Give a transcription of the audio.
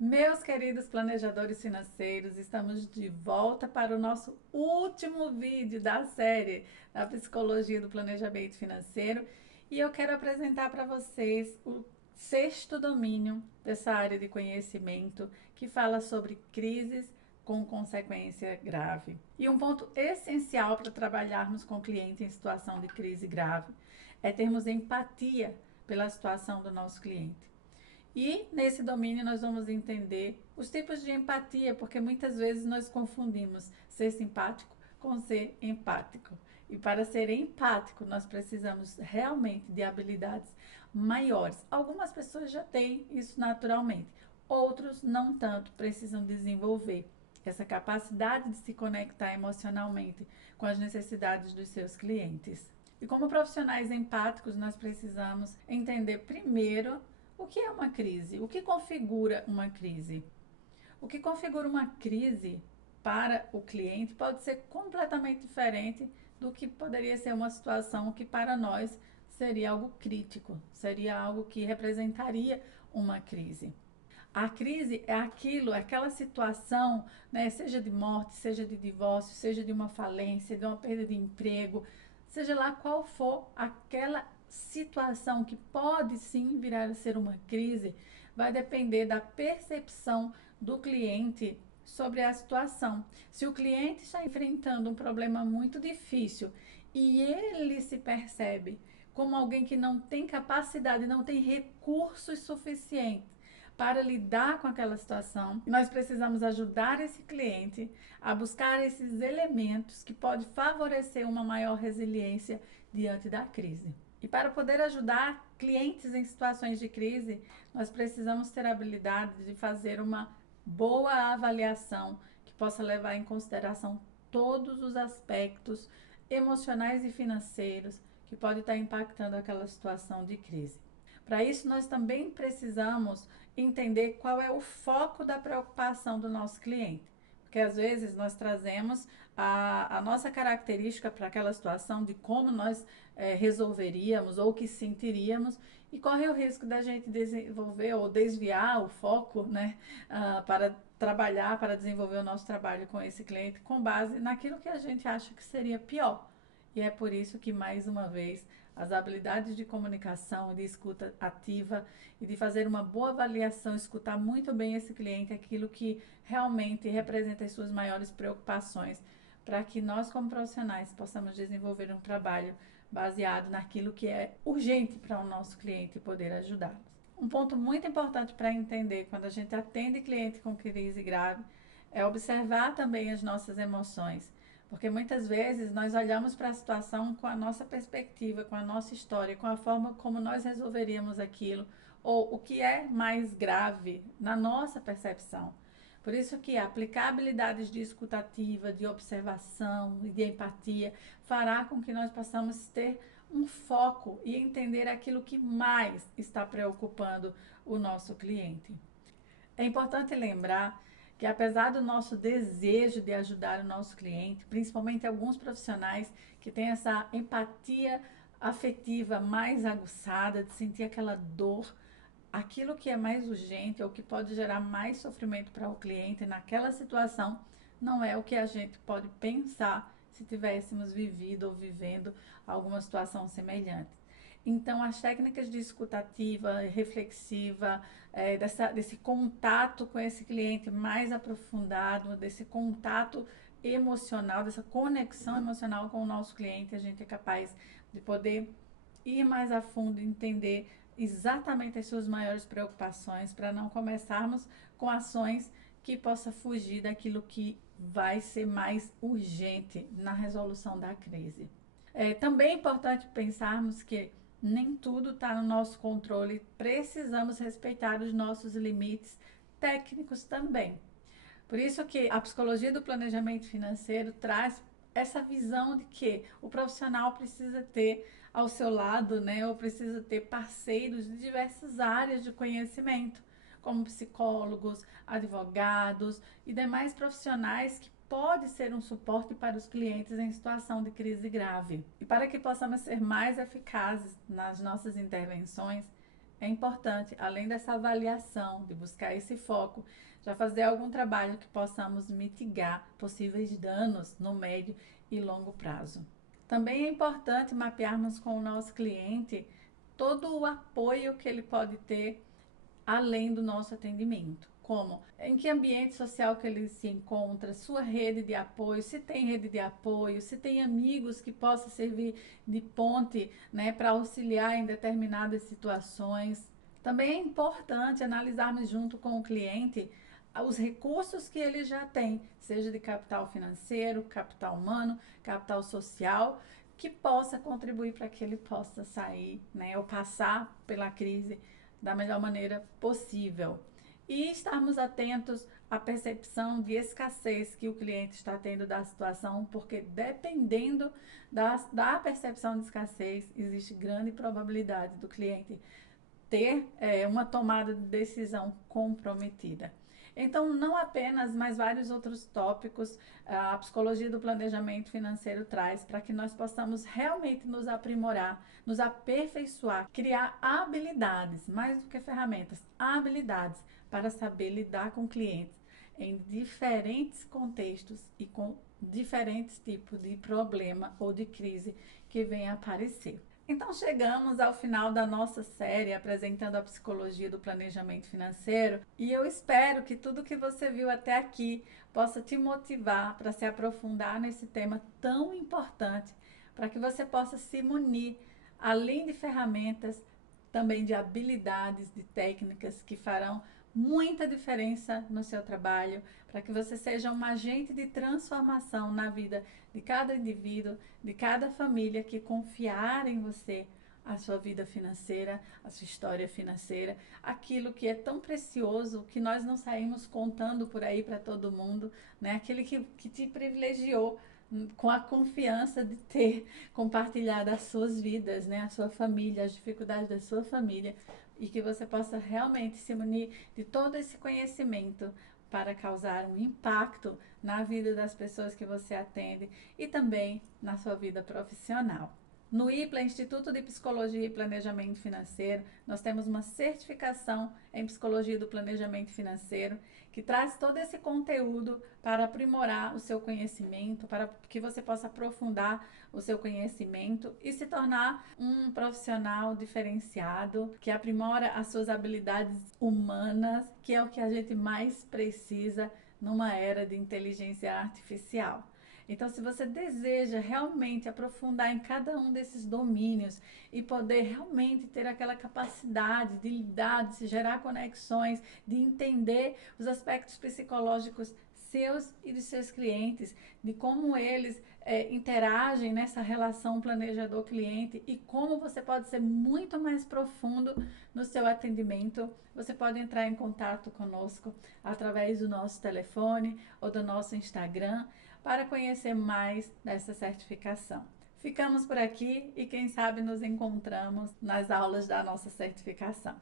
Meus queridos planejadores financeiros, estamos de volta para o nosso último vídeo da série da Psicologia do Planejamento Financeiro e eu quero apresentar para vocês o sexto domínio dessa área de conhecimento que fala sobre crises com consequência grave. E um ponto essencial para trabalharmos com o cliente em situação de crise grave é termos empatia pela situação do nosso cliente. E nesse domínio nós vamos entender os tipos de empatia, porque muitas vezes nós confundimos ser simpático com ser empático. E para ser empático, nós precisamos realmente de habilidades maiores. Algumas pessoas já têm isso naturalmente, outros não tanto, precisam desenvolver essa capacidade de se conectar emocionalmente com as necessidades dos seus clientes. E como profissionais empáticos, nós precisamos entender primeiro o que é uma crise? O que configura uma crise? O que configura uma crise para o cliente pode ser completamente diferente do que poderia ser uma situação que para nós seria algo crítico, seria algo que representaria uma crise. A crise é aquilo, aquela situação, né, seja de morte, seja de divórcio, seja de uma falência, de uma perda de emprego, seja lá qual for aquela situação que pode sim virar a ser uma crise, vai depender da percepção do cliente sobre a situação. Se o cliente está enfrentando um problema muito difícil e ele se percebe como alguém que não tem capacidade, não tem recursos suficientes para lidar com aquela situação, nós precisamos ajudar esse cliente a buscar esses elementos que podem favorecer uma maior resiliência diante da crise. E para poder ajudar clientes em situações de crise, nós precisamos ter a habilidade de fazer uma boa avaliação que possa levar em consideração todos os aspectos emocionais e financeiros que podem estar impactando aquela situação de crise. Para isso, nós também precisamos entender qual é o foco da preocupação do nosso cliente. Porque às vezes nós trazemos a nossa característica para aquela situação de como nós resolveríamos ou que sentiríamos e corre o risco da gente desenvolver ou desviar o foco, né, para trabalhar, para desenvolver o nosso trabalho com esse cliente com base naquilo que a gente acha que seria pior. E é por isso que, mais uma vez, as habilidades de comunicação, de escuta ativa e de fazer uma boa avaliação, escutar muito bem esse cliente, aquilo que realmente representa as suas maiores preocupações, para que nós, como profissionais, possamos desenvolver um trabalho baseado naquilo que é urgente para o nosso cliente e poder ajudá-los. Um ponto muito importante para entender quando a gente atende cliente com crise grave é observar também as nossas emoções. Porque muitas vezes nós olhamos para a situação com a nossa perspectiva, com a nossa história, com a forma como nós resolveríamos aquilo, ou o que é mais grave na nossa percepção. Por isso que aplicar habilidades de escutativa, de observação e de empatia fará com que nós possamos ter um foco e entender aquilo que mais está preocupando o nosso cliente. É importante lembrar que apesar do nosso desejo de ajudar o nosso cliente, principalmente alguns profissionais que têm essa empatia afetiva mais aguçada, de sentir aquela dor, aquilo que é mais urgente ou que pode gerar mais sofrimento para o cliente naquela situação, não é o que a gente pode pensar se tivéssemos vivido ou vivendo alguma situação semelhante. Então, as técnicas de escutativa, reflexiva, desse contato com esse cliente mais aprofundado, desse contato emocional, dessa conexão emocional com o nosso cliente, a gente é capaz de poder ir mais a fundo, entender exatamente as suas maiores preocupações, para não começarmos com ações que possa fugir daquilo que vai ser mais urgente na resolução da crise. Também é importante pensarmos que nem tudo está no nosso controle, precisamos respeitar os nossos limites técnicos também. Por isso que a psicologia do planejamento financeiro traz essa visão de que o profissional precisa ter ao seu lado, né, ou precisa ter parceiros de diversas áreas de conhecimento, como psicólogos, advogados e demais profissionais que pode ser um suporte para os clientes em situação de crise grave. E para que possamos ser mais eficazes nas nossas intervenções, é importante, além dessa avaliação, de buscar esse foco, já fazer algum trabalho que possamos mitigar possíveis danos no médio e longo prazo. Também é importante mapearmos com o nosso cliente todo o apoio que ele pode ter além do nosso atendimento. Como? Em que ambiente social que ele se encontra, sua rede de apoio, se tem rede de apoio, se tem amigos que possam servir de ponte, né, para auxiliar em determinadas situações. Também é importante analisarmos junto com o cliente os recursos que ele já tem, seja de capital financeiro, capital humano, capital social, que possa contribuir para que ele possa sair, né, ou passar pela crise da melhor maneira possível. E estarmos atentos à percepção de escassez que o cliente está tendo da situação, porque dependendo da percepção de escassez, existe grande probabilidade do cliente ter uma tomada de decisão comprometida. Então, não apenas, mas vários outros tópicos a psicologia do planejamento financeiro traz para que nós possamos realmente nos aprimorar, nos aperfeiçoar, criar habilidades, mais do que ferramentas, habilidades para saber lidar com clientes em diferentes contextos e com diferentes tipos de problema ou de crise que venha a aparecer. Então, chegamos ao final da nossa série apresentando a psicologia do planejamento financeiro e eu espero que tudo que você viu até aqui possa te motivar para se aprofundar nesse tema tão importante, para que você possa se munir, além de ferramentas, também de habilidades, de técnicas que farão muita diferença no seu trabalho, para que você seja um agente de transformação na vida de cada indivíduo, de cada família que confiar em você a sua vida financeira, a sua história financeira, aquilo que é tão precioso que nós não saímos contando por aí para todo mundo, né? Aquele que te privilegiou com a confiança de ter compartilhado as suas vidas, né? A sua família, as dificuldades da sua família, e que você possa realmente se munir de todo esse conhecimento para causar um impacto na vida das pessoas que você atende e também na sua vida profissional. No IPLA, Instituto de Psicologia e Planejamento Financeiro, nós temos uma certificação em Psicologia do Planejamento Financeiro que traz todo esse conteúdo para aprimorar o seu conhecimento, para que você possa aprofundar o seu conhecimento e se tornar um profissional diferenciado, que aprimora as suas habilidades humanas, que é o que a gente mais precisa numa era de inteligência artificial. Então, se você deseja realmente aprofundar em cada um desses domínios e poder realmente ter aquela capacidade de lidar, de se gerar conexões, de entender os aspectos psicológicos seus e de seus clientes, de como eles interagem nessa relação planejador-cliente e como você pode ser muito mais profundo no seu atendimento, você pode entrar em contato conosco através do nosso telefone ou do nosso Instagram para conhecer mais dessa certificação. Ficamos por aqui e quem sabe nos encontramos nas aulas da nossa certificação.